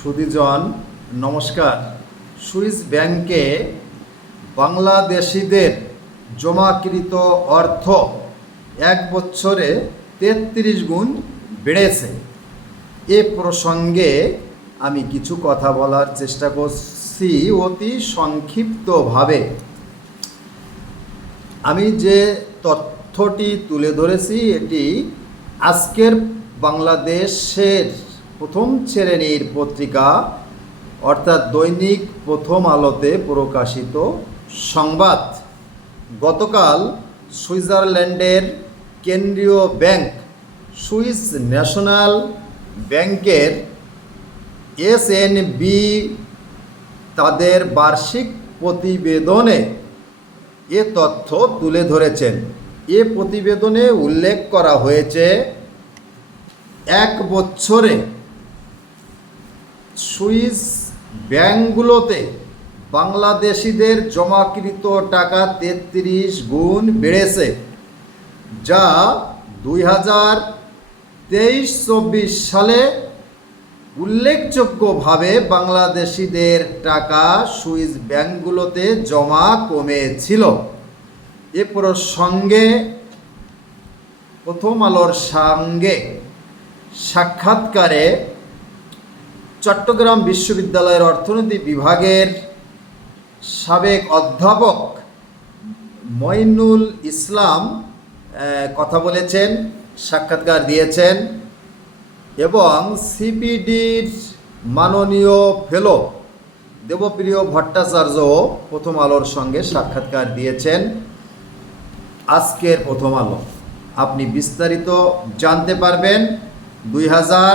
সুদীজন নমস্কার। সুইস ব্যাংকে বাংলাদেশিদের জমাকৃত অর্থ এক বছরে তেত্রিশ গুণ বেড়েছে। এ প্রসঙ্গে আমি কিছু কথা বলার চেষ্টা করছি অতি সংক্ষিপ্তভাবে। আমি যে তথ্যটি তুলে ধরেছি, এটি আজকের বাংলাদেশের প্রথম শ্রেণির পত্রিকা, অর্থাৎ দৈনিক প্রথম আলোতে প্রকাশিত সংবাদ। গতকাল সুইজারল্যান্ডের কেন্দ্রীয় ব্যাংক, সুইস ন্যাশনাল ব্যাংকের এসএনবি তাদের বার্ষিক প্রতিবেদনে এ তথ্য তুলে ধরেছেন। এ প্রতিবেদনে উল্লেখ করা হয়েছে, এক বছরে সুইস ব্যাংকগুলোতে বাংলাদেশিদের জমাকৃত টাকা তেত্রিশ গুণ বেড়েছে, যা দুই হাজার তেইশ চব্বিশ সালে উল্লেখযোগ্যভাবে বাংলাদেশিদের টাকা সুইস ব্যাংকগুলোতে জমা কমেছিল। এ প্রসঙ্গে প্রথম আলোর সঙ্গে সাক্ষাৎকারে চট্টগ্রাম বিশ্ববিদ্যালয়ের অর্থনীতি বিভাগের সাবেক অধ্যাপক মইনুল ইসলাম কথা বলেছেন, সাক্ষাৎকার দিয়েছেন, এবং সিপিডির মাননীয় ফেলো দেবপ্রিয় ভট্টাচার্য প্রথম আলোর সঙ্গে সাক্ষাৎকার দিয়েছেন। আজকের প্রথম আলো। আপনি বিস্তারিত জানতে পারবেন দুই হাজার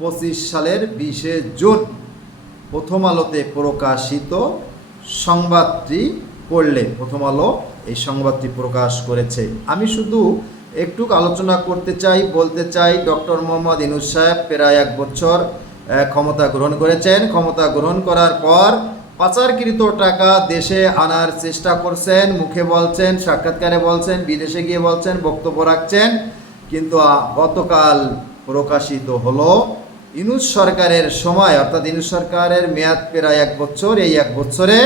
পঁচিশ সালের বিশে জুন প্রথম আলোতে প্রকাশিত সংবাদটি পড়লে প্রথম আলো এই সংবাদটি প্রকাশ করেছে। আমি শুধু একটু আলোচনা করতে চাই, বলতে চাই, ডক্টর মোহাম্মদ ইনুস সাহেব প্রায় এক বছর ক্ষমতা গ্রহণ করেছেন। ক্ষমতা গ্রহণ করার পর পাচারকৃত টাকা দেশে আনার চেষ্টা করছেন, মুখে বলছেন, সাক্ষাৎকারে বলছেন, বিদেশে গিয়ে বলছেন, বক্তব্য রাখছেন। কিন্তু গতকাল প্রকাশিত হলো ইনুস সরকারের সময়, অর্থাৎ ইনুস সরকারের মেয়াদ প্রায় এক বছর, এই এক বছরে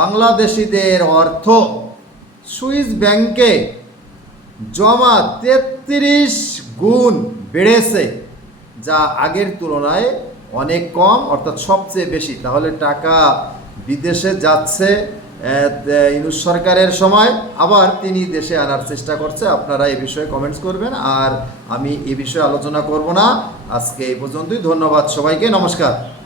বাংলাদেশিদের অর্থ সুইস ব্যাংকে জমা তেত্রিশ গুণ বেড়েছে, যা আগের তুলনায় অনেক কম, অর্থাৎ সবচেয়ে বেশি। তাহলে টাকা বিদেশে যাচ্ছে সরকারের সময় আবার তিনি দেশে আনার চেষ্টা করছে। আপনারা এ বিষয়ে কমেন্টস করবেন। আর আমি এ বিষয়ে আলোচনা করব না। আজকে এই পর্যন্তই। ধন্যবাদ সবাইকে। নমস্কার।